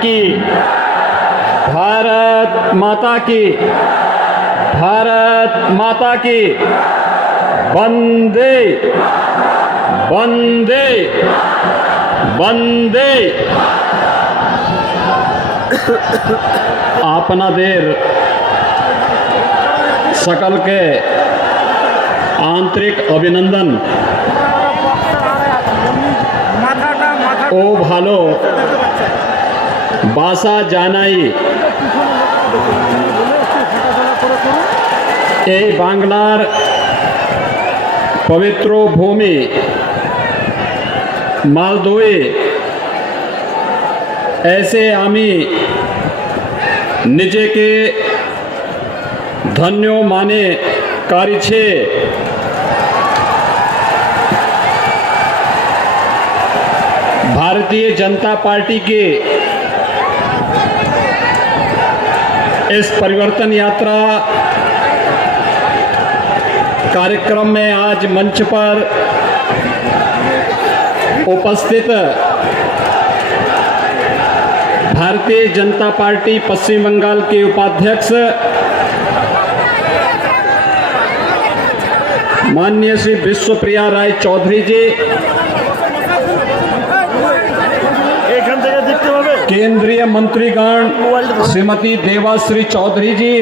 की, भारत माता की, भारत माता की। वंदे वंदे वंदे। आपना देर सकल के आंतरिक अभिनंदन। ओ भालो बासा जानाई এই বাংলার পবিত্র ভূমি মালদহে ऐसे আমি নিজেকে ধন্য মানে কারিছে। भारतीय जनता पार्टी के इस परिवर्तन यात्रा कार्यक्रम में आज मंच पर उपस्थित भारतीय जनता पार्टी पश्चिम बंगाल के उपाध्यक्ष माननीय श्री विश्वप्रिया राय चौधरी जी, केंद्रीय मंत्रीगण श्रीमती देवाश्री चौधरी जी,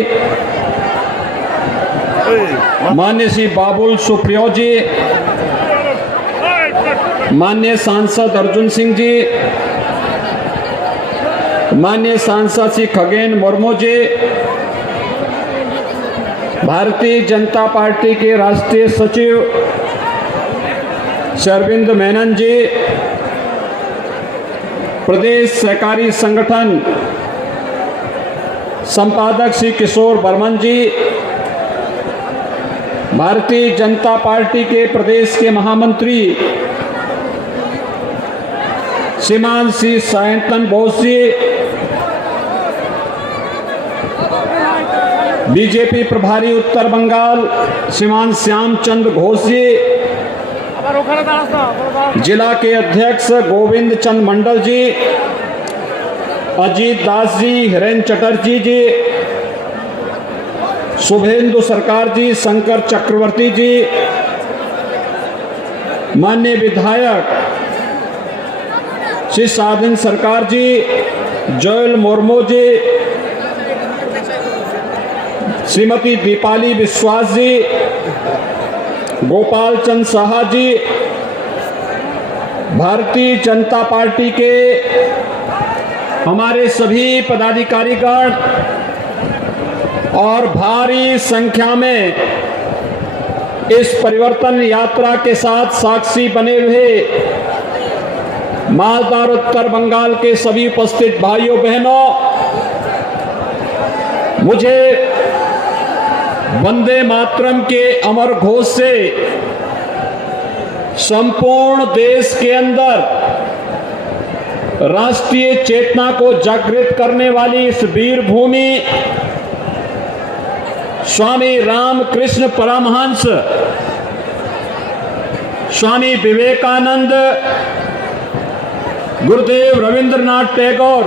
माननीय श्री बाबुल सुप्रियो जी, माननीय सांसद अर्जुन सिंह जी, माननीय सांसद श्री खगेन मुर्मू जी, भारतीय जनता पार्टी के राष्ट्रीय सचिव श्री अरविंद मेनन जी, प्रदेश सहकारी संगठन संपादक श्री किशोर बर्मन जी, भारतीय जनता पार्टी के प्रदेश के महामंत्री श्रीमान श्री सायंतन बोस जी, बीजेपी प्रभारी उत्तर बंगाल श्रीमान श्याम चंद्र घोष जी, जिला के अध्यक्ष गोविंद चंद मंडल जी, अजीत दास जी, हिरेन चटर्जी जी, शुभेंदु सरकार जी, शंकर चक्रवर्ती जी, माननीय विधायक श्री साधन सरकार जी, जोयल मुर्मू जी, श्रीमती दीपाली विश्वास जी, गोपाल चंद साहा जी, भारतीय जनता पार्टी के हमारे सभी पदाधिकारीगण और भारी संख्या में इस परिवर्तन यात्रा के साथ साक्षी बने हुए मालदा और उत्तर बंगाल के सभी उपस्थित भाइयों बहनों, मुझे वंदे मातरम के अमर घोष से संपूर्ण देश के अंदर राष्ट्रीय चेतना को जागृत करने वाली इस वीर भूमि स्वामी रामकृष्ण परमहंस, स्वामी विवेकानंद, गुरुदेव रविंद्रनाथ टैगोर,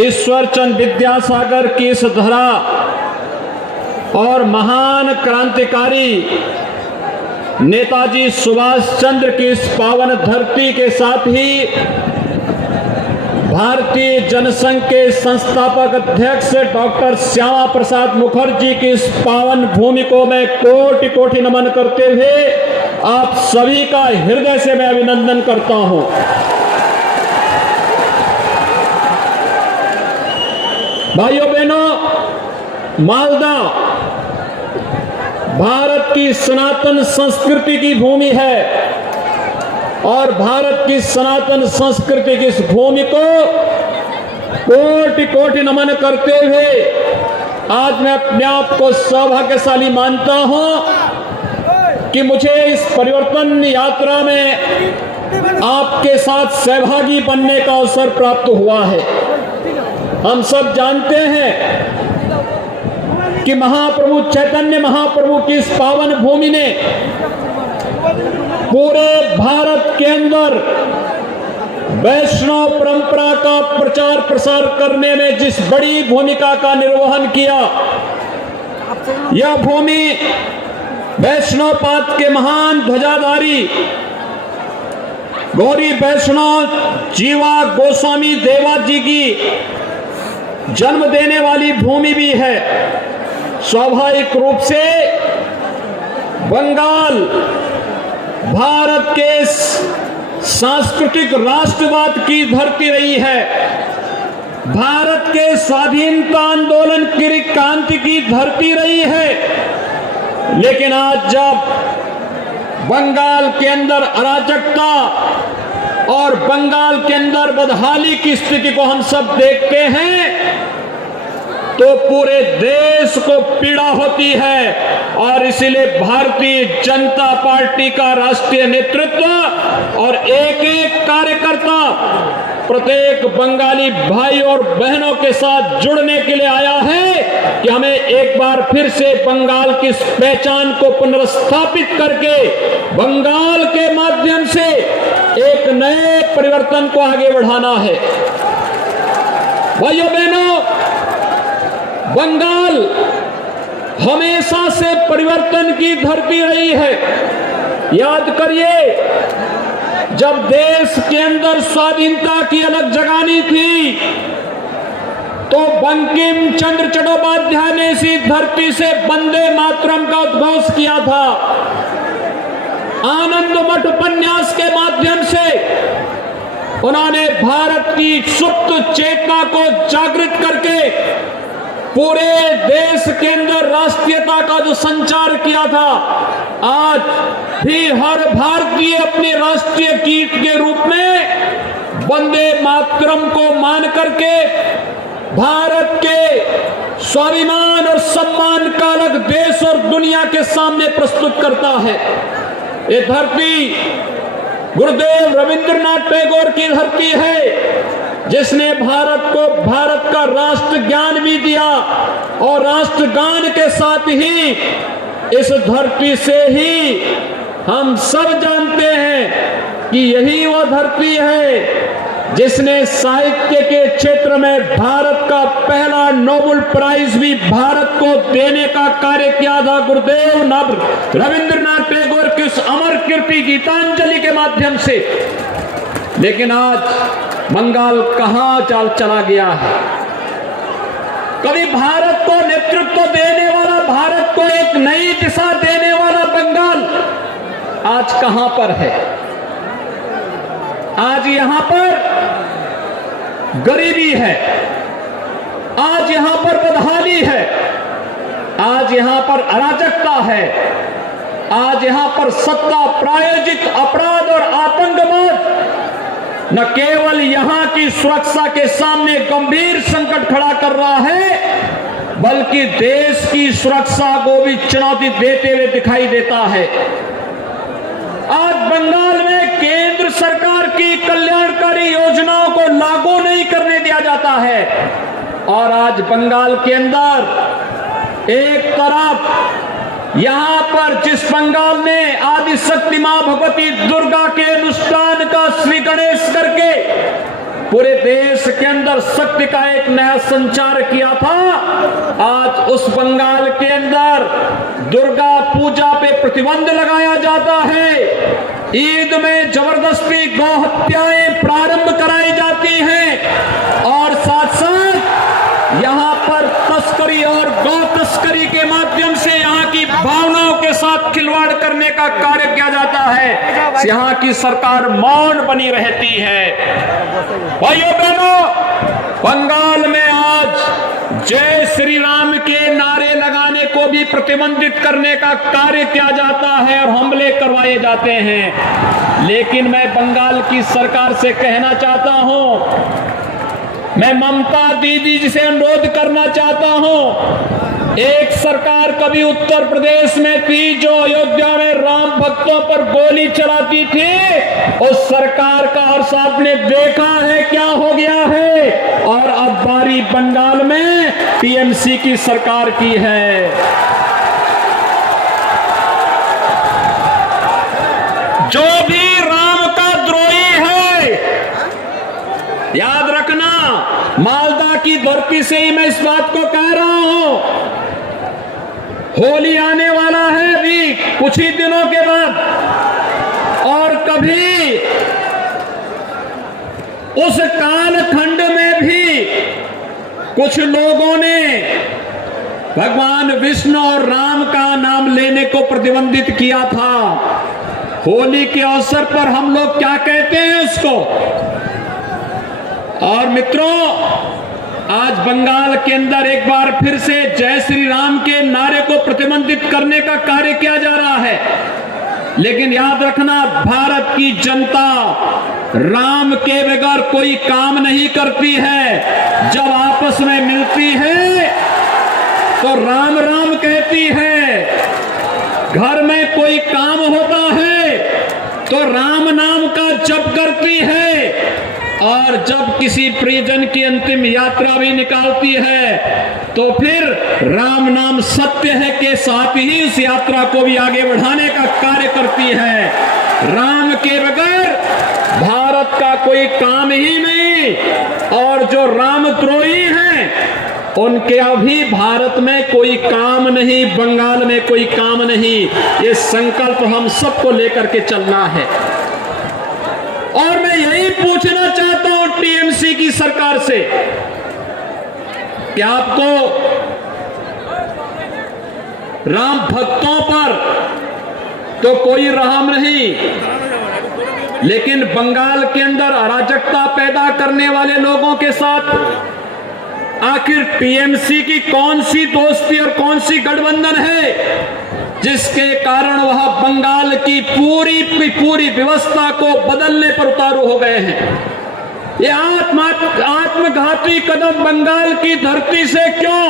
ईश्वर चंद्र विद्यासागर की इस धरा और महान क्रांतिकारी नेताजी सुभाष चंद्र की इस पावन धरती के साथ ही भारतीय जनसंघ के संस्थापक अध्यक्ष डॉक्टर श्यामा प्रसाद मुखर्जी की इस पावन भूमि को मैं कोटि कोटि नमन करते हुए आप सभी का हृदय से मैं अभिनंदन करता हूं। भाइयों बहनों, मालदा भारत की सनातन संस्कृति की भूमि है और भारत की सनातन संस्कृति की इस भूमि को कोटि कोटि नमन करते हुए आज मैं अपने आप को सौभाग्यशाली मानता हूं कि मुझे इस परिवर्तन यात्रा में आपके साथ सहभागी बनने का अवसर प्राप्त हुआ है। हम सब जानते हैं कि महाप्रभु चैतन्य महाप्रभु की इस पावन भूमि ने पूरे भारत के अंदर वैष्णव परंपरा का प्रचार प्रसार करने में जिस बड़ी भूमिका का निर्वहन किया, यह भूमि वैष्णवपाद के महान ध्वजाधारी गौरी वैष्णव जीवा गोस्वामी देवा जी की जन्म देने वाली भूमि भी है। स्वाभाविक रूप से बंगाल भारत के सांस्कृतिक राष्ट्रवाद की धरती रही है, भारत के स्वाधीनता आंदोलन की क्रांति की धरती रही है। लेकिन आज जब बंगाल के अंदर अराजकता और बंगाल के अंदर बदहाली की स्थिति को हम सब देखते हैं तो पूरे देश को पीड़ा होती है। और इसीलिए भारतीय जनता पार्टी का राष्ट्रीय नेतृत्व और एक एक कार्यकर्ता प्रत्येक बंगाली भाई और बहनों के साथ जुड़ने के लिए आया है कि हमें एक बार फिर से बंगाल की पहचान को पुनर्स्थापित करके बंगाल के माध्यम से एक नए परिवर्तन को आगे बढ़ाना है। भाइयों बहनों, बंगाल हमेशा से परिवर्तन की धरती रही है। याद करिए, जब देश के अंदर स्वाधीनता की अलग जगानी थी तो बंकिम चंद्र चट्टोपाध्याय ने इसी धरती से वंदे मातरम का उद्घोष किया था। आनंद मठ उपन्यास के माध्यम से उन्होंने भारत की सुप्त चेतना को जागृत करके पूरे देश के अंदर राष्ट्रीयता का जो संचार किया था, आज भी हर भारतीय अपने राष्ट्रीय गीत के रूप में वंदे मातरम को मान करके भारत के स्वाभिमान और सम्मान का अलग देश और दुनिया के सामने प्रस्तुत करता है। ये धरती गुरुदेव रविंद्रनाथ टैगोर की धरती है, जिसने भारत को भारत का राष्ट्र ज्ञान भी दिया और राष्ट्रगान के साथ ही इस धरती से ही हम सब जानते हैं कि यही वह धरती है जिसने साहित्य के क्षेत्र में भारत का पहला नोबेल प्राइज भी भारत को देने का कार्य किया था, गुरुदेव रविंद्रनाथ टैगोर की उस अमर कीर्ति गीतांजलि के माध्यम से। लेकिन आज बंगाल कहां चला गया है? कभी भारत को नेतृत्व देने वाला, भारत को एक नई दिशा देने वाला बंगाल आज कहां पर है? आज यहां पर गरीबी है, आज यहां पर बदहाली है, आज यहां पर अराजकता है, आज यहां पर सत्ता प्रायोजित अपराध और आतंकवाद न केवल यहां की सुरक्षा के सामने गंभीर संकट खड़ा कर रहा है, बल्कि देश की सुरक्षा को भी चुनौती देते हुए दिखाई देता है। आज बंगाल में केंद्र सरकार की कल्याणकारी योजनाओं को लागू नहीं करने दिया जाता है और आज बंगाल के अंदर एक तरफ यहां पर जिस बंगाल ने आदि शक्ति मां भगवती दुर्गा के अनुष्ठान का श्री गणेश करके पूरे देश के अंदर शक्ति का एक नया संचार किया था, आज उस बंगाल के अंदर दुर्गा पूजा पे प्रतिबंध लगाया जाता है। ईद में जबरदस्ती गौ हत्याएं प्रारंभ कराई जाती हैं और साथ साथ यहां पर तस्करी और गौ तस्करी के माध्यम से यहां की भावनाओं के साथ खिलवाड़ करने का कार्य किया जाता है। यहां की सरकार मौन बनी रहती है। भाइयों बहनों, बंगाल में आज जय श्री राम के नारे लगाने को भी प्रतिबंधित करने का कार्य किया जाता है और हमले करवाए जाते हैं। लेकिन मैं बंगाल की सरकार से कहना चाहता हूं, मैं ममता दीदी जी से अनुरोध करना चाहता हूं, एक सरकार कभी उत्तर प्रदेश में थी जो अयोध्या में राम भक्तों पर गोली चलाती थी, उस सरकार का और आपने देखा है क्या हो गया है। और अब बारी बंगाल में टीएमसी की सरकार की है। जो भी राम का द्रोही है याद रखना, मालदा की धरती से ही मैं इस बात को कह रहा हूं। होली आने वाला है अभी कुछ ही दिनों के बाद, और कभी उस कालखंड में भी कुछ लोगों ने भगवान विष्णु और राम का नाम लेने को प्रतिबंधित किया था। होली के अवसर पर हम लोग क्या कहते हैं उसको। और मित्रों, आज बंगाल के अंदर एक बार फिर से जय श्री राम के नारे को प्रतिबंधित करने का कार्य किया जा रहा है। लेकिन याद रखना, भारत की जनता राम के बगैर कोई काम नहीं करती है। जब आपस में मिलती है तो राम राम कहती है, घर में कोई काम होता है तो राम नाम का जप करती है, और जब किसी परिजन की अंतिम यात्रा भी निकालती है तो फिर राम नाम सत्य है के साथ ही इस यात्रा को भी आगे बढ़ाने का कार्य करती है। राम के बगैर भारत का कोई काम ही नहीं, और जो रामद्रोही हैं उनके अभी भारत में कोई काम नहीं, बंगाल में कोई काम नहीं। ये संकल्प हम सबको लेकर के चलना है। और मैं यही पूछना चाहता हूं टीएमसी की सरकार से कि आपको राम भक्तों पर तो कोई रहम नहीं, लेकिन बंगाल के अंदर अराजकता पैदा करने वाले लोगों के साथ आखिर टीएमसी की कौन सी दोस्ती और कौन सी गठबंधन है जिसके कारण वह बंगाल की पूरी व्यवस्था को बदलने पर उतारू हो गए हैं। ये आत्मघाती कदम बंगाल की धरती से क्यों?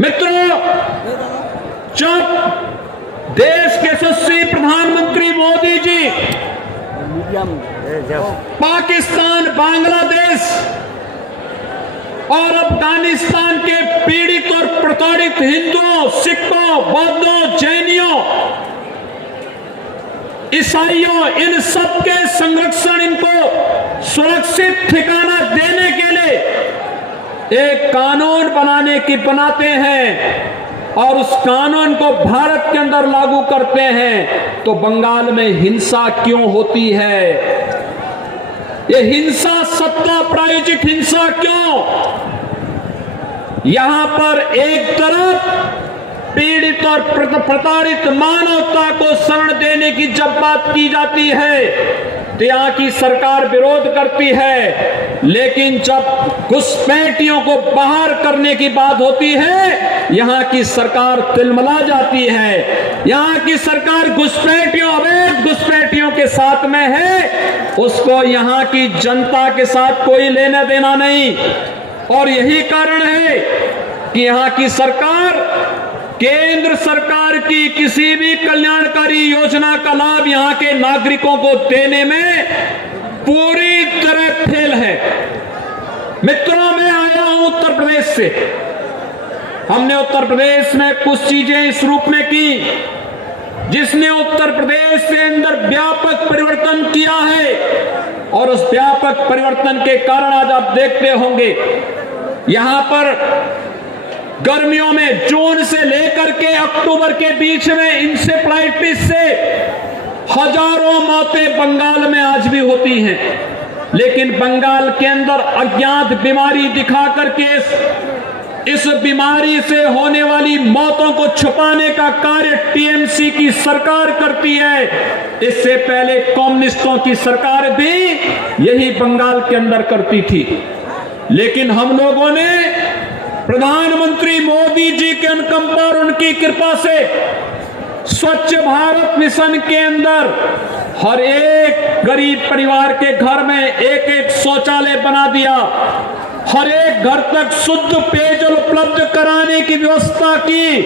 मित्रों, जब देश के यशस्वी प्रधानमंत्री मोदी जी पाकिस्तान, बांग्लादेश और अफगानिस्तान के पीड़ित और प्रताड़ित हिंदुओं, सिखों, बौद्धों, जैनियों, ईसाइयों, इन सब के संरक्षण, इनको सुरक्षित ठिकाना देने के लिए एक कानून बनाते हैं और उस कानून को भारत के अंदर लागू करते हैं, तो बंगाल में हिंसा क्यों होती है? ये हिंसा सत्ता प्रायोजित हिंसा क्यों? यहां पर एक तरफ पीड़ित और प्रताड़ित मानवता को शरण देने की जब बात की जाती है तो यहां की सरकार विरोध करती है, लेकिन जब घुसपैठियों को बाहर करने की बात होती है यहां की सरकार तिलमिला जाती है। यहां की सरकार घुसपैठियों, अवैध घुसपैठियों के साथ में है, उसको यहां की जनता के साथ कोई लेना देना नहीं। और यही कारण है कि यहां की सरकार केंद्र सरकार की किसी भी कल्याणकारी योजना का लाभ यहां के नागरिकों को देने में पूरी तरह फेल है। मित्रों, मैं आया हूं उत्तर प्रदेश से। हमने उत्तर प्रदेश में कुछ चीजें इस रूप में की जिसने उत्तर प्रदेश के अंदर व्यापक परिवर्तन किया है, और उस व्यापक परिवर्तन के कारण आज आप देखते होंगे यहां पर गर्मियों में जून से लेकर के अक्टूबर के बीच में इंसेफ्लाइटिस से हजारों मौतें बंगाल में आज भी होती हैं। लेकिन बंगाल के अंदर अज्ञात बीमारी दिखा करके इस बीमारी से होने वाली मौतों को छुपाने का कार्य टीएमसी की सरकार करती है। इससे पहले कम्युनिस्टों की सरकार भी यही बंगाल के अंदर करती थी। लेकिन हम लोगों ने प्रधानमंत्री मोदी जी के अनुकंपा और उनकी कृपा से स्वच्छ भारत मिशन के अंदर हर एक गरीब परिवार के घर में एक एक शौचालय बना दिया, हर एक घर तक शुद्ध पेयजल उपलब्ध कराने की व्यवस्था की।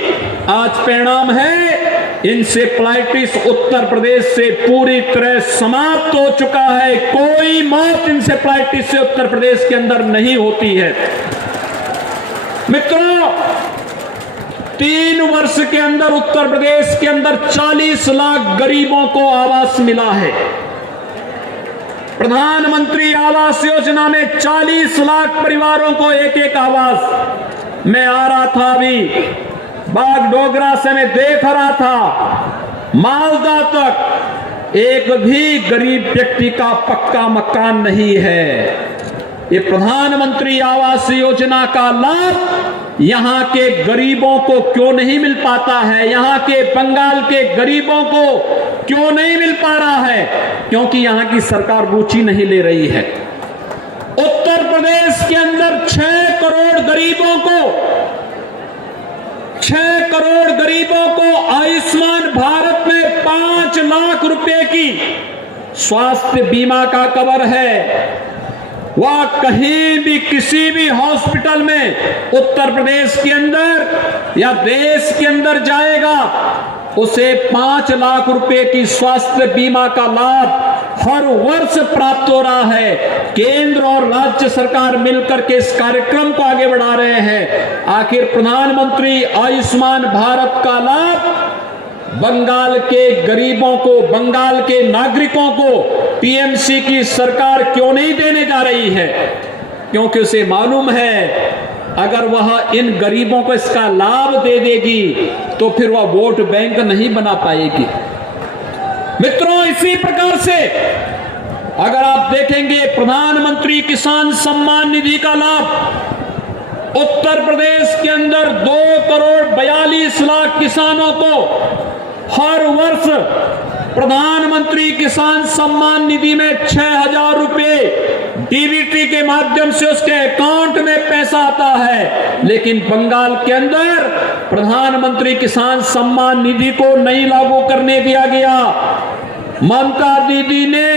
आज परिणाम है इंसेफ्लाइटिस उत्तर प्रदेश से पूरी तरह समाप्त हो चुका है। कोई मौत इंसेफ्लाइटिस से उत्तर प्रदेश के अंदर नहीं होती है। मित्रों, 3 वर्ष के अंदर उत्तर प्रदेश के अंदर 40 लाख गरीबों को आवास मिला है। प्रधानमंत्री आवास योजना में 40 लाख परिवारों को एक एक आवास। मैं आ रहा था अभी बागडोगरा से, मैं देख रहा था मालदा तक एक भी गरीब व्यक्ति का पक्का मकान नहीं है। ये प्रधानमंत्री आवास योजना का लाभ यहां के गरीबों को क्यों नहीं मिल पाता है? यहां के बंगाल के गरीबों को क्यों नहीं मिल पा रहा है? क्योंकि यहां की सरकार रुचि नहीं ले रही है। उत्तर प्रदेश के अंदर 6 करोड़ गरीबों को आयुष्मान भारत में 5 लाख रुपए की स्वास्थ्य बीमा का कवर है। वह कहीं भी किसी भी हॉस्पिटल में उत्तर प्रदेश के अंदर या देश के अंदर जाएगा, उसे 5 लाख रुपए की स्वास्थ्य बीमा का लाभ हर वर्ष प्राप्त हो रहा है। केंद्र और राज्य सरकार मिलकर के इस कार्यक्रम को आगे बढ़ा रहे हैं। आखिर प्रधानमंत्री आयुष्मान भारत का लाभ बंगाल के गरीबों को, बंगाल के नागरिकों को टीएमसी की सरकार क्यों नहीं देने जा रही है? क्योंकि उसे मालूम है अगर वह इन गरीबों को इसका लाभ दे देगी तो फिर वह वोट बैंक नहीं बना पाएगी। मित्रों, इसी प्रकार से अगर आप देखेंगे प्रधानमंत्री किसान सम्मान निधि का लाभ उत्तर प्रदेश के अंदर 2 करोड़ 42 लाख किसानों को हर वर्ष प्रधानमंत्री किसान सम्मान निधि में 6,000 रुपए डीबीटी के माध्यम से उसके अकाउंट में पैसा आता है। लेकिन बंगाल के अंदर प्रधानमंत्री किसान सम्मान निधि को नहीं लागू करने दिया गया। ममता दीदी ने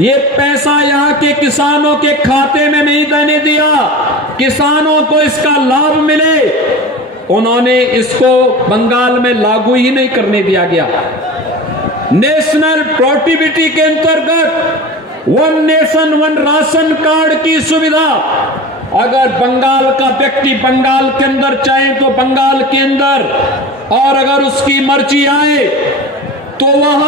ये पैसा यहाँ के किसानों के खाते में नहीं देने दिया, किसानों को इसका लाभ मिले, उन्होंने इसको बंगाल में लागू ही नहीं करने दिया गया। नेशनल पोर्टेबिलिटी के अंतर्गत 1 नेशन 1 राशन कार्ड की सुविधा अगर बंगाल का व्यक्ति बंगाल के अंदर चाहे तो बंगाल के अंदर, और अगर उसकी मर्जी आए तो वह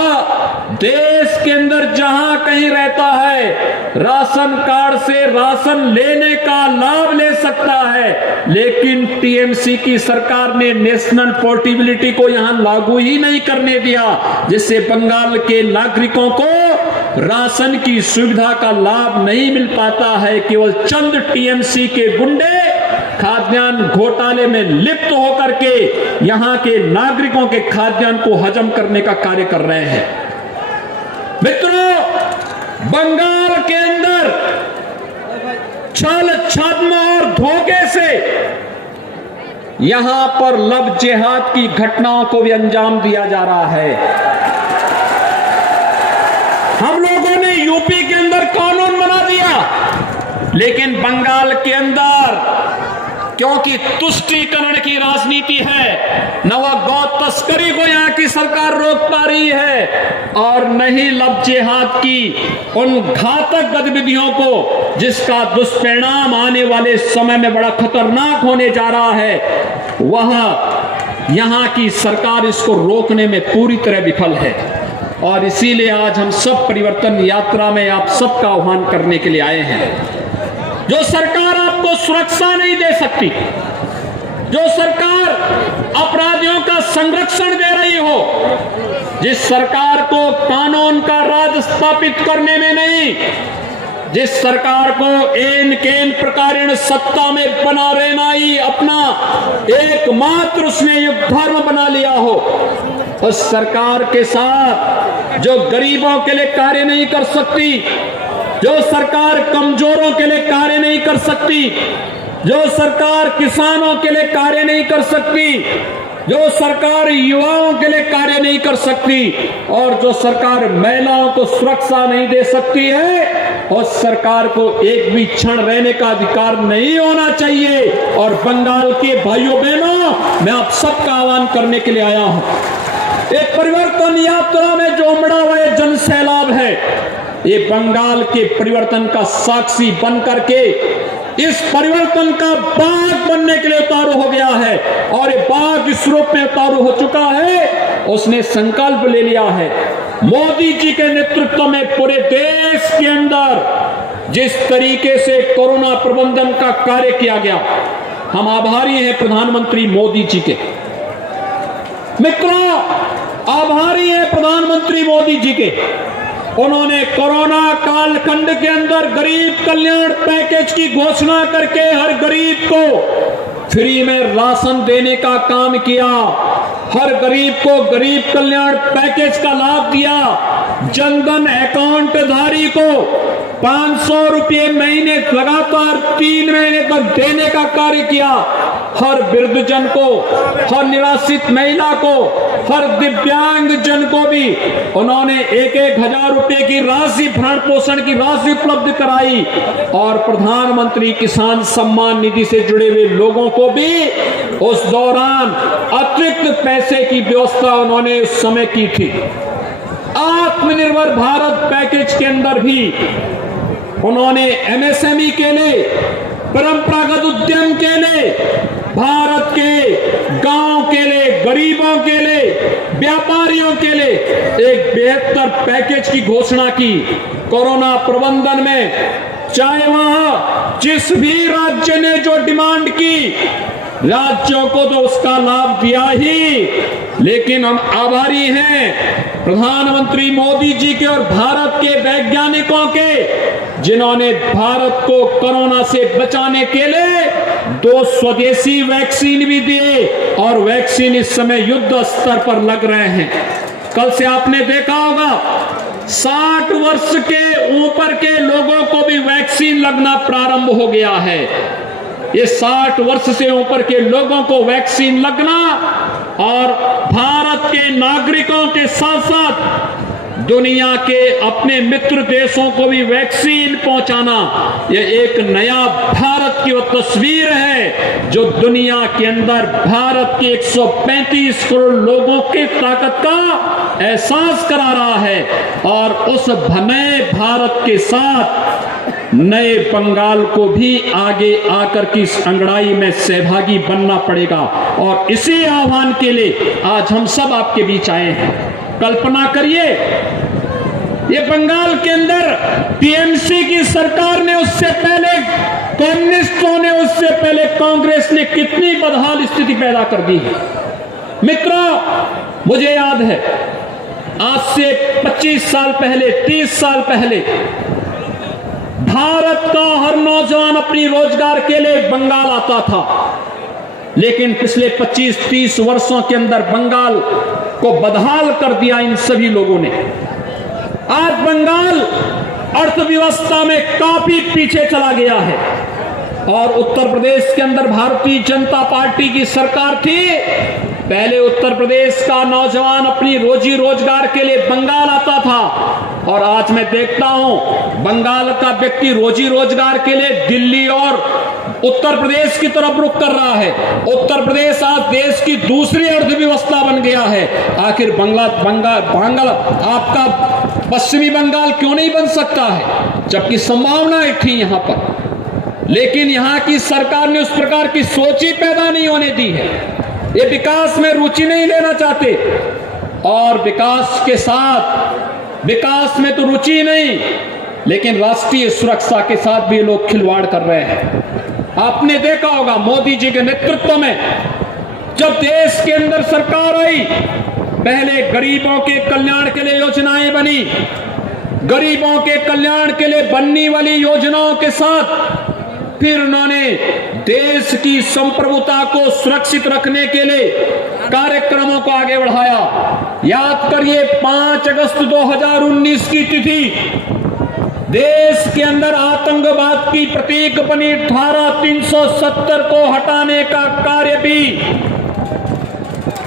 देश के अंदर जहां कहीं रहता है राशन कार्ड से राशन लेने का लाभ ले सकता है। लेकिन टीएमसी की सरकार ने नेशनल पोर्टेबिलिटी को यहां लागू ही नहीं करने दिया, जिससे बंगाल के नागरिकों को राशन की सुविधा का लाभ नहीं मिल पाता है। केवल चंद टीएमसी के गुंडे खाद्यान्न घोटाले में लिप्त होकर के यहां के नागरिकों के खाद्यान्न को हजम करने का कार्य कर रहे हैं। मित्रों, बंगाल के अंदर छल छद्म और धोखे से यहां पर लव जिहाद की घटनाओं को भी अंजाम दिया जा रहा है। हम लोगों ने यूपी के अंदर कानून बना दिया, लेकिन बंगाल के अंदर क्योंकि तुष्टीकरण की राजनीति है, न वह गौ तस्करी को यहाँ की सरकार रोक पा रही है और न ही लव जिहाद की उन घातक गतिविधियों को जिसका दुष्परिणाम आने वाले समय में बड़ा खतरनाक होने जा रहा है, वह यहाँ की सरकार इसको रोकने में पूरी तरह विफल है। और इसीलिए आज हम सब परिवर्तन यात्रा में आप सबका आह्वान करने के लिए आए हैं। जो सरकार आपको सुरक्षा नहीं दे सकती, जो सरकार अपराधियों का संरक्षण दे रही हो, जिस सरकार को कानून का राज स्थापित करने में नहीं, जिस सरकार को एन केन प्रकारेण सत्ता में बना रहना ही अपना एकमात्र उसने युग धर्म बना लिया हो, उस सरकार के साथ जो गरीबों के लिए कार्य नहीं कर सकती, जो सरकार कमजोरों के लिए कार्य नहीं कर सकती, जो सरकार किसानों के लिए कार्य नहीं कर सकती, जो सरकार युवाओं के लिए कार्य नहीं कर सकती और जो सरकार महिलाओं को सुरक्षा नहीं दे सकती है, उस सरकार को एक भी क्षण रहने का अधिकार नहीं होना चाहिए। और बंगाल के भाइयों बहनों, मैं आप सबका आह्वान करने के लिए आया हूं। एक परिवर्तन यात्रा में जो उमड़ा हुआ जन सैलाब है, ये बंगाल के परिवर्तन का साक्षी बन करके इस परिवर्तन का बाघ बनने के लिए उतारू हो गया है और ये बाघ इस रूप में उतारू हो चुका है। उसने संकल्प ले लिया है मोदी जी के नेतृत्व में पूरे देश के अंदर जिस तरीके से कोरोना प्रबंधन का कार्य किया गया, हम आभारी हैं प्रधानमंत्री मोदी जी के। मित्रों, आभारी हैं प्रधानमंत्री मोदी जी के। उन्होंने कोरोना कालखंड के अंदर गरीब कल्याण पैकेज की घोषणा करके हर गरीब को फ्री में राशन देने का काम किया, हर गरीब को गरीब कल्याण पैकेज का लाभ दिया, जनधन अकाउंट धारी को 500 रुपये महीने लगातार 3 महीने तक देने का कार्य किया, हर वृद्धजन को, हर निराश्रित महिला को, हर दिव्यांग जन को भी उन्होंने 1,000 रुपये की राशि, भरण पोषण की राशि उपलब्ध कराई और प्रधानमंत्री किसान सम्मान निधि से जुड़े हुए लोगों को भी उस दौरान अतिरिक्त पैसे की व्यवस्था उन्होंने उस समय की थी। आत्मनिर्भर भारत पैकेज के अंदर भी उन्होंने एमएसएमई के लिए, परंपरागत उद्यम के लिए, भारत के गांव के लिए, गरीबों के लिए, व्यापारियों के लिए एक बेहतर पैकेज की घोषणा की। कोरोना प्रबंधन में चाहे वहां जिस भी राज्य ने जो डिमांड की, राज्यों को तो उसका लाभ दिया ही, लेकिन हम आभारी हैं प्रधानमंत्री मोदी जी के और भारत के वैज्ञानिकों के, जिन्होंने भारत को कोरोना से बचाने के लिए 2 स्वदेशी वैक्सीन भी दिए और वैक्सीन इस समय युद्ध स्तर पर लग रहे हैं। कल से आपने देखा होगा 60 वर्ष के ऊपर के लोगों को भी वैक्सीन लगना प्रारंभ हो गया है। ये 60 वर्ष से ऊपर के लोगों को वैक्सीन लगना और भारत के नागरिकों के साथ साथ दुनिया के अपने मित्र देशों को भी वैक्सीन पहुंचाना, ये एक नया भारत की वो तस्वीर है जो दुनिया के अंदर भारत के 135 करोड़ लोगों की ताकत का एहसास करा रहा है। और उस नए भारत के साथ नए बंगाल को भी आगे आकर की इस अंगड़ाई में सहभागी बनना पड़ेगा और इसी आह्वान के लिए आज हम सब आपके बीच आए हैं। कल्पना करिए, ये बंगाल के अंदर टीएमसी की सरकार ने, उससे पहले कम्युनिस्टों ने, उससे पहले कांग्रेस ने कितनी बदहाल स्थिति पैदा कर दी है। मित्रों, मुझे याद है आज से 25 साल पहले, 30 साल पहले भारत का हर नौजवान अपनी रोजगार के लिए बंगाल आता था, लेकिन पिछले 25-30 वर्षों के अंदर बंगाल को बदहाल कर दिया इन सभी लोगों ने। आज बंगाल अर्थव्यवस्था में काफी पीछे चला गया है और उत्तर प्रदेश के अंदर भारतीय जनता पार्टी की सरकार थी। पहले उत्तर प्रदेश का नौजवान अपनी रोजी रोजगार के लिए बंगाल आता था और आज मैं देखता हूं बंगाल का व्यक्ति रोजी रोजगार के लिए दिल्ली और उत्तर प्रदेश की तरफ रुख कर रहा है। उत्तर प्रदेश आज देश की दूसरी अर्थव्यवस्था बन गया है। आखिर बंगाल आपका पश्चिमी बंगाल क्यों नहीं बन सकता है, जबकि संभावनाएं थी यहां पर, लेकिन यहां की सरकार ने उस प्रकार की सोच ही पैदा नहीं होने दी है। ये विकास में रुचि नहीं लेना चाहते और विकास के साथ, विकास में तो रुचि नहीं, लेकिन राष्ट्रीय सुरक्षा के साथ भी लोग खिलवाड़ कर रहे हैं। आपने देखा होगा मोदी जी के नेतृत्व में जब देश के अंदर सरकार आई, पहले गरीबों के कल्याण के लिए योजनाएं बनी, गरीबों के कल्याण के लिए बनने वाली योजनाओं के साथ फिर उन्होंने देश की संप्रभुता को सुरक्षित रखने के लिए कार्यक्रमों को आगे बढ़ाया। याद करिए 5 अगस्त 2019 की तिथि, देश के अंदर आतंकवाद की प्रतीक बनी धारा 370 को हटाने का कार्य भी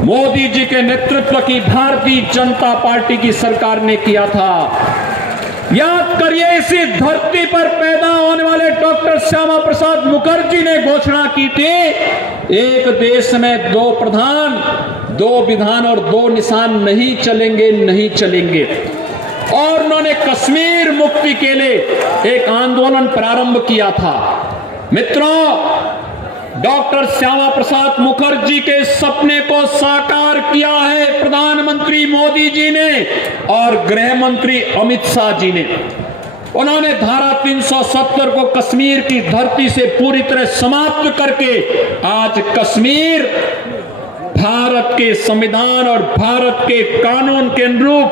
मोदी जी के नेतृत्व की भारतीय जनता पार्टी की सरकार ने किया था। याद करिए इसी धरती पर पैदा होने वाले डॉक्टर श्यामा प्रसाद मुखर्जी ने घोषणा की थी, एक देश में 2 प्रधान, 2 विधान और 2 निशान नहीं चलेंगे, नहीं चलेंगे। और उन्होंने कश्मीर मुक्ति के लिए एक आंदोलन प्रारंभ किया था। मित्रों, डॉक्टर श्यामा प्रसाद मुखर्जी के सपने को साकार किया है प्रधानमंत्री मोदी जी ने और गृह मंत्री अमित शाह जी ने। उन्होंने धारा 370 को कश्मीर की धरती से पूरी तरह समाप्त करके आज कश्मीर भारत के संविधान और भारत के कानून के अनुरूप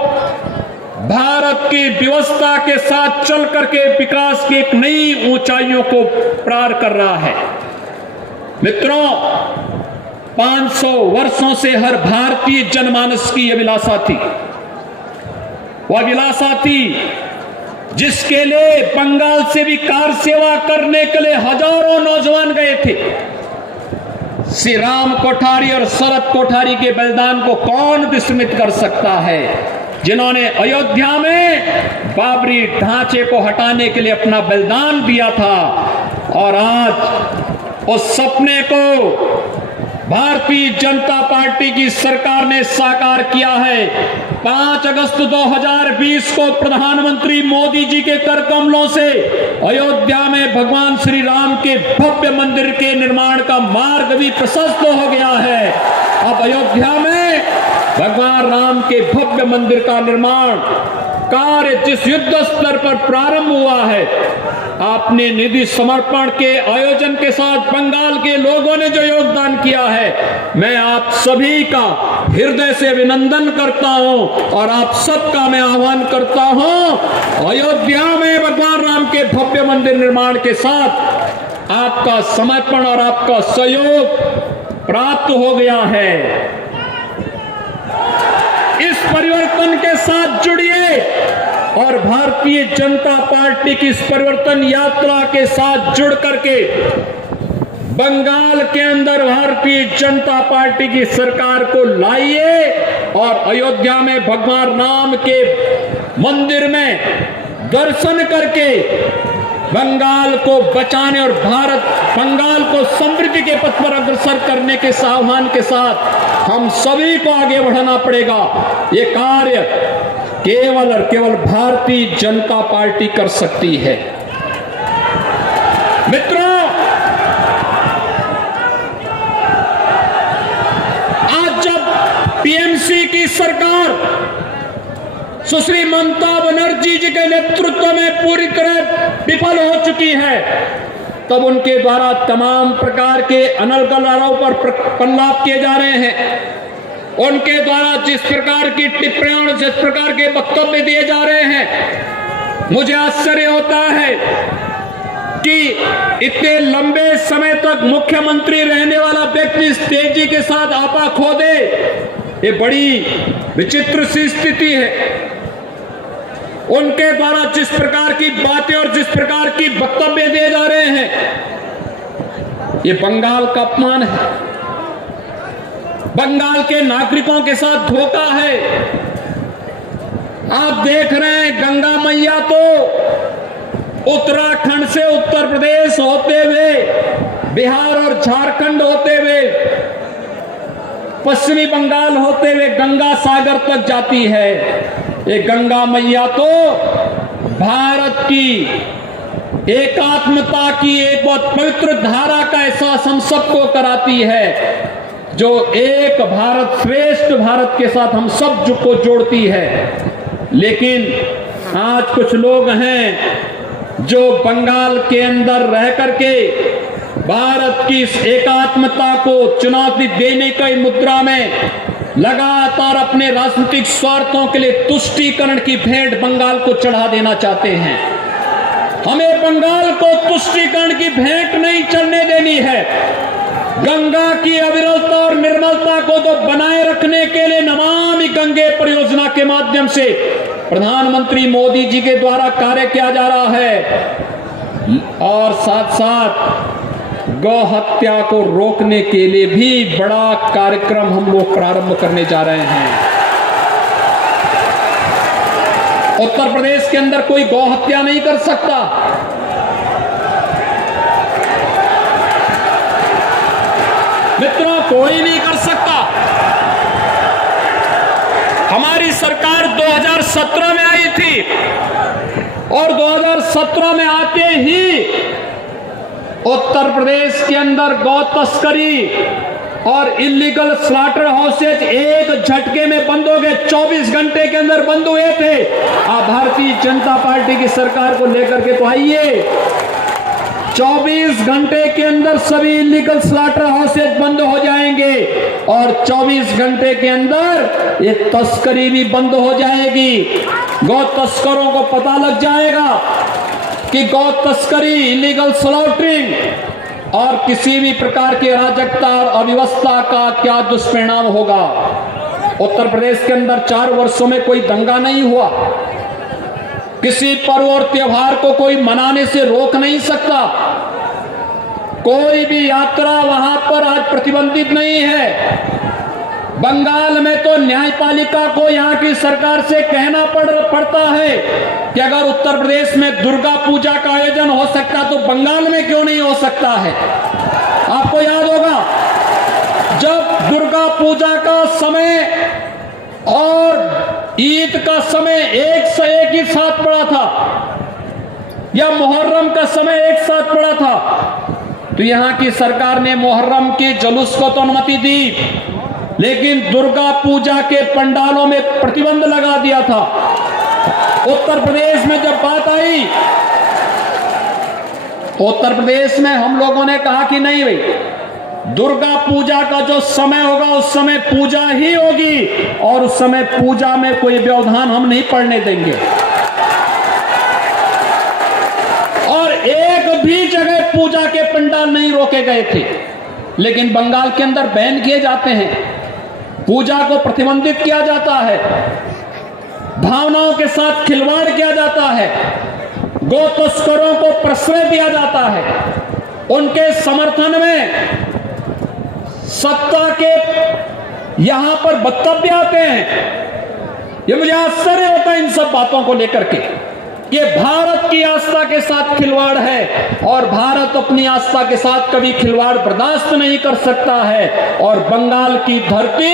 भारत की व्यवस्था के साथ चल करके विकास की एक नई ऊंचाइयों को पार कर रहा है। मित्रों, 500 वर्षों से हर भारतीय जनमानस की अभिलाषा थी, वह अभिलाषा थी जिसके लिए बंगाल से भी कार सेवा करने के लिए हजारों नौजवान गए थे। श्री राम कोठारी और शरद कोठारी के बलिदान को कौन विस्मृत कर सकता है, जिन्होंने अयोध्या में बाबरी ढांचे को हटाने के लिए अपना बलिदान दिया था। और आज उस सपने को भारतीय जनता पार्टी की सरकार ने साकार किया है। 5 अगस्त 2020 को प्रधानमंत्री मोदी जी के कर कमलों से अयोध्या में भगवान श्री राम के भव्य मंदिर के निर्माण का मार्ग भी प्रशस्त हो गया है। अब अयोध्या में भगवान राम के भव्य मंदिर का निर्माण कार्य जिस युद्ध स्तर पर प्रारंभ हुआ है, आपने निधि समर्पण के आयोजन के साथ बंगाल के लोगों ने जो योगदान किया है, मैं आप सभी का हृदय से अभिनंदन करता हूं और आप सबका मैं आह्वान करता हूं, अयोध्या में भगवान राम के भव्य मंदिर निर्माण के साथ आपका समर्पण और आपका सहयोग प्राप्त हो गया है। इस परिवर्तन के साथ जुड़िए और भारतीय जनता पार्टी की इस परिवर्तन यात्रा के साथ जुड़ करके बंगाल के अंदर भारतीय जनता पार्टी की सरकार को लाइए और अयोध्या में भगवान राम के मंदिर में दर्शन करके बंगाल को बचाने और बंगाल को समृद्धि के पथ पर अग्रसर करने के आह्वान के साथ हम सभी को आगे बढ़ाना पड़ेगा। ये कार्य केवल और केवल भारतीय जनता पार्टी कर सकती है। मित्रों, आज जब टीएमसी की सरकार सुश्री ममता बनर्जी जी के नेतृत्व में पूरी तरह विफल हो चुकी है, तब उनके द्वारा तमाम प्रकार के अनर्गल आरोप पर प्रलाप किए जा रहे हैं। उनके द्वारा जिस प्रकार की टिप्पणियां, जिस प्रकार के वक्तव्य दिए जा रहे हैं, मुझे आश्चर्य होता है कि इतने लंबे समय तक मुख्यमंत्री रहने वाला व्यक्ति इस तेजी के साथ आपा खो दे, ये बड़ी विचित्र सी स्थिति है। उनके द्वारा जिस प्रकार की बातें और जिस प्रकार की वक्तव्य दिए जा रहे हैं, ये बंगाल का अपमान है, बंगाल के नागरिकों के साथ धोखा है। आप देख रहे हैं, गंगा मैया तो उत्तराखंड से उत्तर प्रदेश होते हुए, बिहार और झारखंड होते हुए, पश्चिमी बंगाल होते हुए गंगा सागर तक जाती है। ये गंगा मैया तो भारत की एकात्मता की एक बहुत पवित्र धारा का एहसास हम सबको कराती है, जो एक भारत श्रेष्ठ भारत के साथ हम सब को जोड़ती है। लेकिन आज कुछ लोग हैं जो बंगाल के अंदर रह करके भारत की इस एकात्मता को चुनौती देने की मुद्रा में लगातार अपने राजनीतिक स्वार्थों के लिए तुष्टीकरण की भेंट बंगाल को चढ़ा देना चाहते हैं। हमें बंगाल को तुष्टीकरण की भेंट नहीं चढ़ने देनी है। गंगा की अविरलता और निर्मलता को तो बनाए रखने के लिए नमामि गंगे परियोजना के माध्यम से प्रधानमंत्री मोदी जी के द्वारा कार्य किया जा रहा है, और साथ साथ गौ हत्या को रोकने के लिए भी बड़ा कार्यक्रम हम लोग प्रारंभ करने जा रहे हैं। उत्तर प्रदेश के अंदर कोई गौ हत्या नहीं कर सकता। मित्रों, कोई नहीं कर सकता। हमारी सरकार 2017 में आई थी और 2017 में आते ही उत्तर प्रदेश के अंदर गौ तस्करी और इलीगल स्लॉटर हाउसेज एक झटके में बंद हो गए। 24 घंटे के अंदर बंद हुए थे। आप भारतीय जनता पार्टी की सरकार को लेकर के तो आइए, 24 घंटे के अंदर सभी इलीगल स्लॉटर हाउसेज बंद हो जाएंगे और 24 घंटे के अंदर ये तस्करी भी बंद हो जाएगी। गौ तस्करों को पता लग जाएगा कि गौ तस्करी, इलीगल स्लॉटरिंग और किसी भी प्रकार की अराजकता और अव्यवस्था का क्या दुष्परिणाम होगा। उत्तर प्रदेश के अंदर 4 वर्षों में कोई दंगा नहीं हुआ। किसी पर्व और त्योहार को कोई मनाने से रोक नहीं सकता। कोई भी यात्रा वहां पर आज प्रतिबंधित नहीं है। बंगाल में तो न्यायपालिका को यहां की सरकार से कहना पड़ता है कि अगर उत्तर प्रदेश में दुर्गा पूजा का आयोजन हो सकता तो बंगाल में क्यों नहीं हो सकता है। आपको याद होगा जब दुर्गा पूजा का समय और ईद का समय एक से एक ही साथ पड़ा था या मुहर्रम का समय एक साथ पड़ा था, तो यहां की सरकार ने मुहर्रम के जुलूस को तो अनुमति दी, लेकिन दुर्गा पूजा के पंडालों में प्रतिबंध लगा दिया था। उत्तर प्रदेश में जब बात आई, उत्तर प्रदेश में हम लोगों ने कहा कि नहीं भाई, दुर्गा पूजा का जो समय होगा उस समय पूजा ही होगी और उस समय पूजा में कोई व्यवधान हम नहीं पड़ने देंगे। और एक भी जगह पूजा के पंडाल नहीं रोके गए थे, लेकिन बंगाल के अंदर बैन किए जाते हैं, पूजा को प्रतिबंधित किया जाता है, भावनाओं के साथ खिलवाड़ किया जाता है, गौ तस्करों को प्रश्रय दिया जाता है, उनके समर्थन में सत्ता के यहां पर वक्तव्य आते हैं। ये मुझे आश्चर्य होता है इन सब बातों को लेकर के। ये भारत की आस्था के साथ खिलवाड़ है और भारत अपनी आस्था के साथ कभी खिलवाड़ बर्दाश्त नहीं कर सकता है। और बंगाल की धरती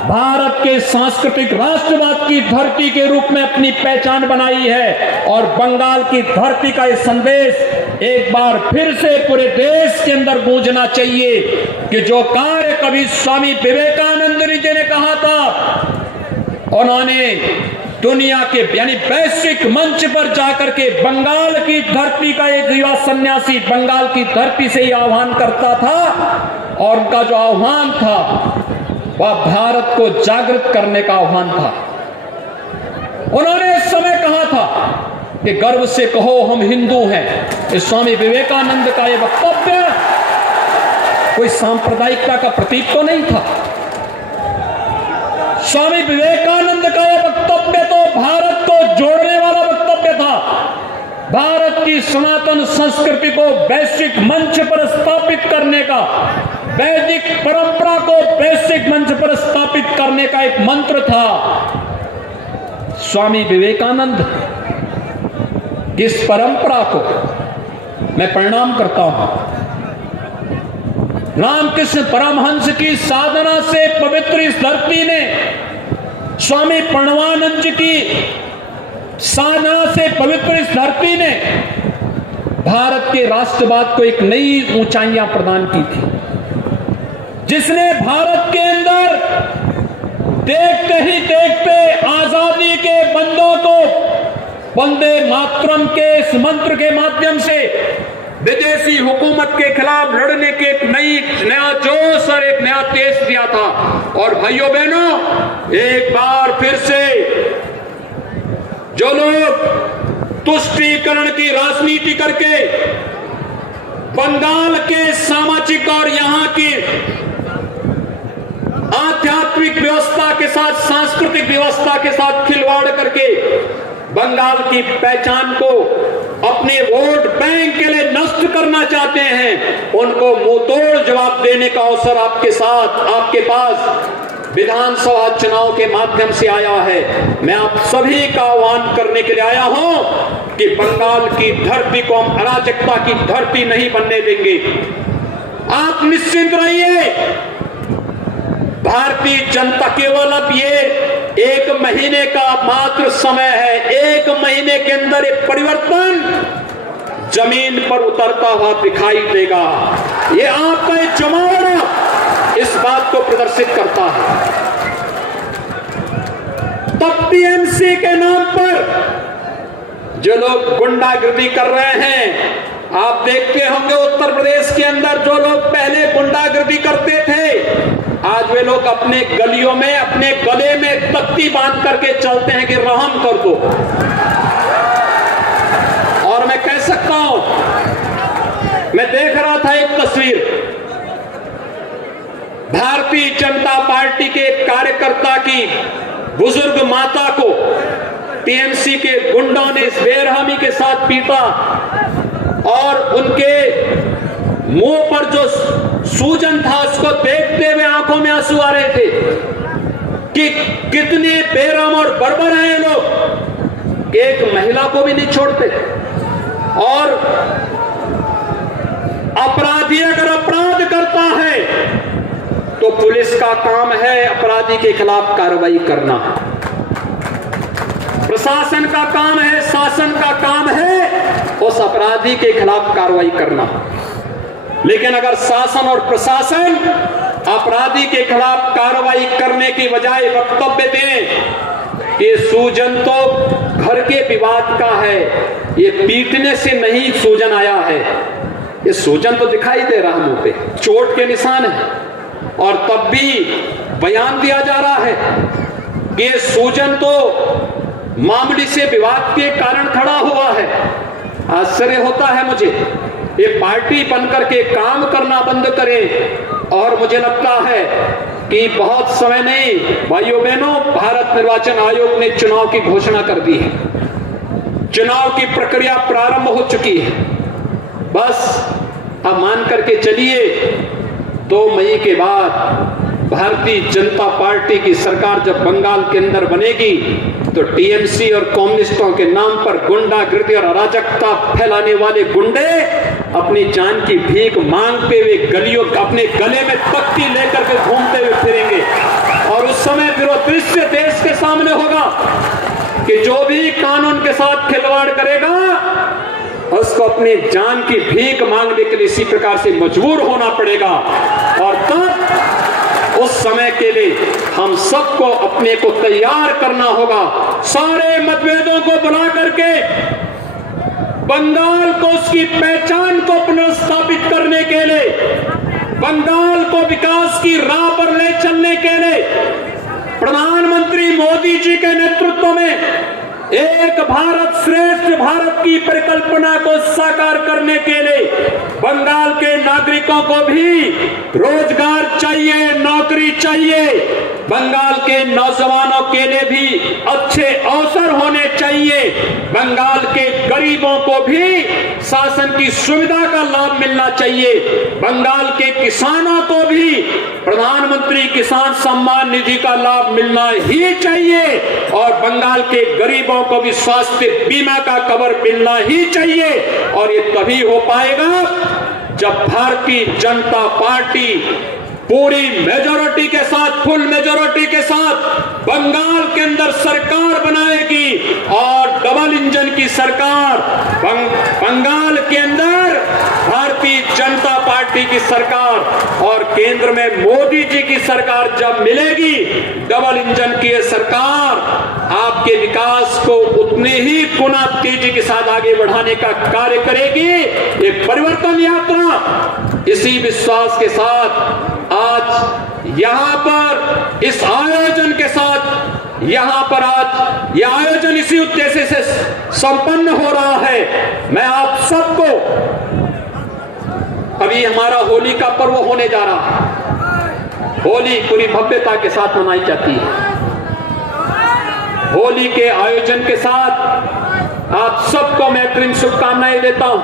भारत के सांस्कृतिक राष्ट्रवाद की धरती के रूप में अपनी पहचान बनाई है और बंगाल की धरती का ये संदेश एक बार फिर से पूरे देश के अंदर गूंजना चाहिए कि जो कार्य कभी स्वामी विवेकानंद जी ने कहा था, उन्होंने दुनिया के यानी वैश्विक मंच पर जाकर के बंगाल की धरती का एक युवा सन्यासी बंगाल की धरती से ही आह्वान करता था और उनका जो आह्वान था वह भारत को जागृत करने का आह्वान था। उन्होंने इस समय कहा था कि गर्व से कहो हम हिंदू हैं। इस स्वामी विवेकानंद का यह वक्तव्य कोई सांप्रदायिकता का प्रतीक तो नहीं था। स्वामी विवेकानंद का यह वक्तव्य तो भारत को जोड़ने वाला वक्तव्य था। भारत की सनातन संस्कृति को वैश्विक मंच पर स्थापित करने का, वैदिक परंपरा को वैश्विक मंच पर स्थापित करने का एक मंत्र था। स्वामी विवेकानंद इस परंपरा को मैं प्रणाम करता हूं। रामकृष्ण परमहंस की साधना से पवित्र इस धरती ने, स्वामी प्रणवानंद जी की साधना से पवित्र इस धरती ने भारत के राष्ट्रवाद को एक नई ऊंचाइयां प्रदान की थी, जिसने भारत के अंदर देखते ही देखते आजादी के बंदों को वंदे मातरम के इस मंत्र के माध्यम से विदेशी हुकूमत के खिलाफ लड़ने के एक नया जोश और एक नया तेज दिया था। और भाइयों बहनों, एक बार फिर से जो लोग तुष्टीकरण की राजनीति करके बंगाल के सामाजिक और यहां की आध्यात्मिक व्यवस्था के साथ, सांस्कृतिक व्यवस्था के साथ खिलवाड़ करके बंगाल की पहचान को अपने वोट बैंक के लिए नष्ट करना चाहते हैं, उनको मुंहतोड़ जवाब देने का अवसर आपके साथ, आपके पास विधानसभा चुनाव के माध्यम से आया है। मैं आप सभी का आह्वान करने के लिए आया हूं कि बंगाल की धरती को हम अराजकता की धरती नहीं बनने देंगे। आप निश्चिंत रहिए, भारतीय जनता केवल अब ये 1 महीने का मात्र समय है। 1 महीने के अंदर एक परिवर्तन जमीन पर उतरता हुआ दिखाई देगा। ये आपका एक जमावड़ा इस बात को प्रदर्शित करता है। तब टीएमसी के नाम पर जो लोग गुंडागर्दी कर रहे हैं, आप देखते होंगे उत्तर प्रदेश के अंदर जो लोग पहले गुंडागर्दी करते थे, आज वे लोग अपने गलियों में अपने गले में तख्ती बांध करके चलते हैं कि रहम कर दो। और मैं कह सकता हूं, मैं देख रहा था एक तस्वीर, भारतीय जनता पार्टी के एक कार्यकर्ता की बुजुर्ग माता को टीएमसी के गुंडों ने इस बेरहमी के साथ पीटा और उनके मुंह पर जो सूजन था उसको देखते हुए आंखों में आंसू आ रहे थे कि कितने बेरहम और बर्बर हैं ये लोग, एक महिला को भी नहीं छोड़ते। और अपराधी अगर अपराध करता है तो पुलिस का काम है अपराधी के खिलाफ कार्रवाई करना, प्रशासन का काम है, शासन का काम है उस अपराधी के खिलाफ कार्रवाई करना। लेकिन अगर शासन और प्रशासन अपराधी के खिलाफ कार्रवाई करने की बजाय वक्तव्य दें कि सूजन तो घर के विवाद का है, ये पीटने से नहीं सूजन आया है, ये सूजन तो दिखाई दे रहा मुंह पे, चोट के निशान है, और तब भी बयान दिया जा रहा है कि ये सूजन तो मामूली से विवाद के कारण खड़ा हुआ है। आश्चर्य होता है मुझे, ये पार्टी बनकर के काम करना बंद करें। और मुझे लगता है कि बहुत समय नहीं, भाइयों बहनों, भारत निर्वाचन आयोग ने चुनाव की घोषणा कर दी है, चुनाव की प्रक्रिया प्रारंभ हो चुकी है। बस अब मान करके चलिए 2 मई के बाद भारतीय जनता पार्टी की सरकार जब बंगाल के अंदर बनेगी तो टीएमसी और कम्युनिस्टों के नाम पर गुंडागर्दी और अराजकता फैलाने वाले गुंडे अपनी जान की भीख मांगते हुए गलियों अपने गले में तख्ती लेकर के घूमते हुए फिरेंगे। और उस समय फिर वो दृश्य देश के सामने होगा कि जो भी कानून के साथ खिलवाड़ करेगा उसको अपनी जान की भीख मांगने के लिए इसी प्रकार से मजबूर होना पड़ेगा। और तब उस समय के लिए हम सबको अपने को तैयार करना होगा, सारे मतभेदों को बुला करके बंगाल को उसकी पहचान को पुनर्स्थापित करने के लिए, बंगाल को विकास की राह पर ले चलने के लिए प्रधानमंत्री मोदी जी के नेतृत्व में एक भारत श्रेष्ठ भारत की परिकल्पना को साकार करने के लिए बंगाल के नागरिकों को भी रोजगार चाहिए, नौकरी चाहिए, बंगाल के नौजवानों के लिए भी अच्छे अवसर होने चाहिए, बंगाल के गरीबों को भी शासन की सुविधा का लाभ मिलना चाहिए, बंगाल के किसानों को भी प्रधानमंत्री किसान सम्मान निधि का लाभ मिलना ही चाहिए, और बंगाल के गरीबों को भी स्वास्थ्य बीमा का कवर मिलना ही चाहिए। और ये तभी हो पाएगा जब भारतीय जनता पार्टी पूरी मेजॉरिटी के साथ, फुल मेजॉरिटी के साथ बंगाल के अंदर सरकार बनाएगी, और डबल इंजन की सरकार बंगाल के अंदर भारतीय जनता पार्टी की सरकार और केंद्र में मोदी जी की सरकार जब मिलेगी, डबल इंजन की यह सरकार आपके विकास को उतने ही गुना तेजी के साथ आगे बढ़ाने का कार्य करेगी। ये परिवर्तन यात्रा इसी विश्वास के साथ आज यहां पर इस आयोजन के साथ यहां पर आज यह आयोजन इसी उद्देश्य से संपन्न हो रहा है। मैं आप सबको, अभी हमारा होली का पर्व होने जा रहा है, होली पूरी भव्यता के साथ मनाई जाती है। होली के आयोजन के साथ आप सबको मैं अग्रिम शुभकामनाएं देता हूं,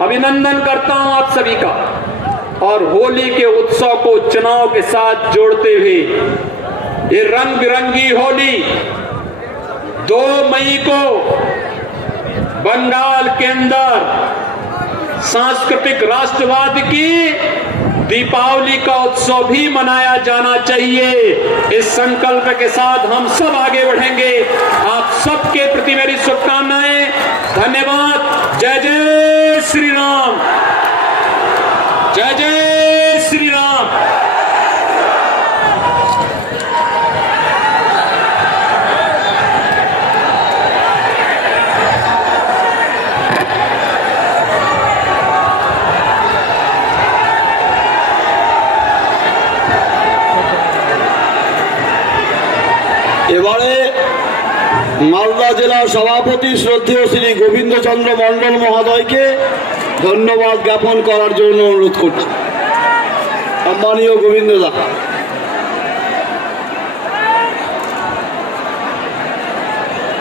अभिनंदन करता हूं आप सभी का, और होली के उत्सव को चुनाव के साथ जोड़ते हुए ये रंग बिरंगी होली 2 मई को बंगाल के अंदर सांस्कृतिक राष्ट्रवाद की दीपावली का उत्सव भी मनाया जाना चाहिए। इस संकल्प के साथ हम सब आगे बढ़ेंगे। आप सबके प्रति मेरी शुभकामनाएं। धन्यवाद। जय जय श्री राम, जय जय श्री राम। এবারে মালদা জেলার সভাপতি শ্রদ্ধেয় শ্রী গোবিন্দচন্দ্র মণ্ডল মহোদয়কে ধন্যবাদ জ্ঞাপন করার জন্য অনুরোধ করছি। সম্মানীয় গোবিন্দদা।